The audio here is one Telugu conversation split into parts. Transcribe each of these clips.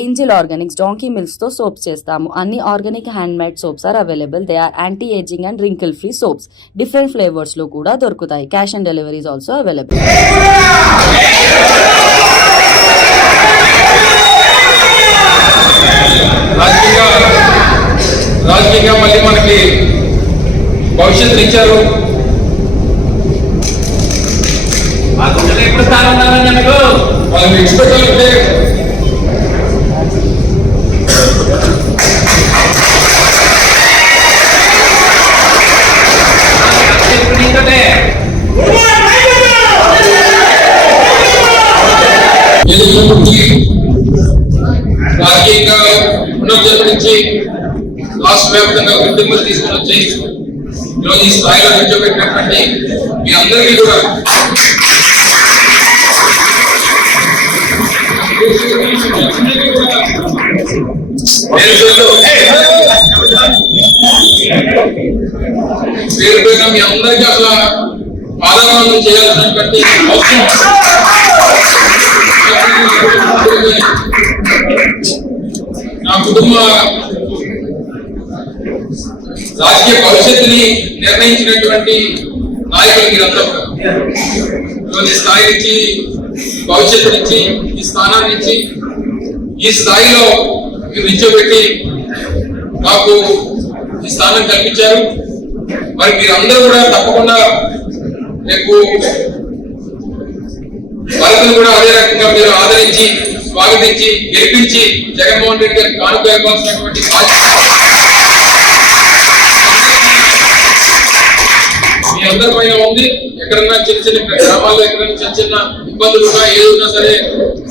ఏంజల్ ఆర్గానిక్స్ డాంకీ మిల్క్స్ తో సోప్స్ చేస్తాము. అన్ని organic hand made soaps are available. They are anti ageing and wrinkle free soaps. Different flavours లో కూడా దొరుకుతాయి. Cash on delivery is also available. రాజకీయంగా మళ్ళీ మనకి భవిష్యత్తు ఇచ్చారు. ఎప్పుడు స్థానం ఉండాలని నాకు వాళ్ళని ఎక్స్పెక్ట్ రాజకీయంగా పునర్జన్మనించి రాష్ట్ర వ్యాప్తంగా గుర్తింపులు తీసుకుని వచ్చి ఈరోజు ఈ స్థాయిలో నిల్చోబెట్టినటువంటి మీ అందరికీ కూడా పేరు పేరున మీ అందరికీ అసలు పాదవందనం చేయాల్సినటువంటి అవసరం నా కుటుంబ రాజకీయ భవిష్యత్తుని నిర్ణయించినటువంటి నాయకులు మీరంతా ఈ స్థాయి నుంచి భవిష్యత్తు నుంచి ఈ స్థానాన్ని నుంచి ఈ స్థాయిలో మీరు నిల్చోబెట్టి నాకు ఈ స్థానం కల్పించారు. మరి మీరందరూ కూడా తప్పకుండా రేపు భారతను కూడా అదే రకంగా మీరు ఆదరించి స్వాగతించి గెలిపించి జగన్మోహన్ రెడ్డి గారికి కానుక ఇవ్వాల్సినటువంటి మీ అందరి పైన ఉంది. ఎక్కడన్నా చిన్న చిన్న గ్రామాల్లో ఎక్కడన్నా చిన్న చిన్న ఇబ్బందులుగా ఏదున్నా సరే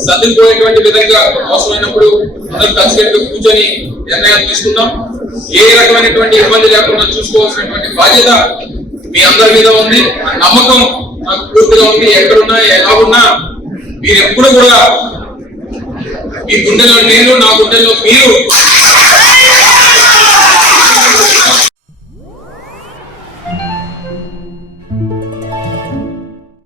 సర్దుకుపోయేటువంటి విధంగా అవసరమైనప్పుడు అందరూ కలిసికట్టు కూర్చొని నిర్ణయాలు తీసుకుందాం. ఏ రకమైనటువంటి ఇబ్బంది లేకుండా చూసుకోవాల్సినటువంటి బాధ్యత మీ అందరి మీద ఉంది. నమ్మకం నాకు పూర్తిగా ఉంది. ఎక్కడున్నా ఎలా ఉన్నా మీరు ఎప్పుడు కూడా మీ గుండెల్లో నేను, నా గుండెల్లో మీరు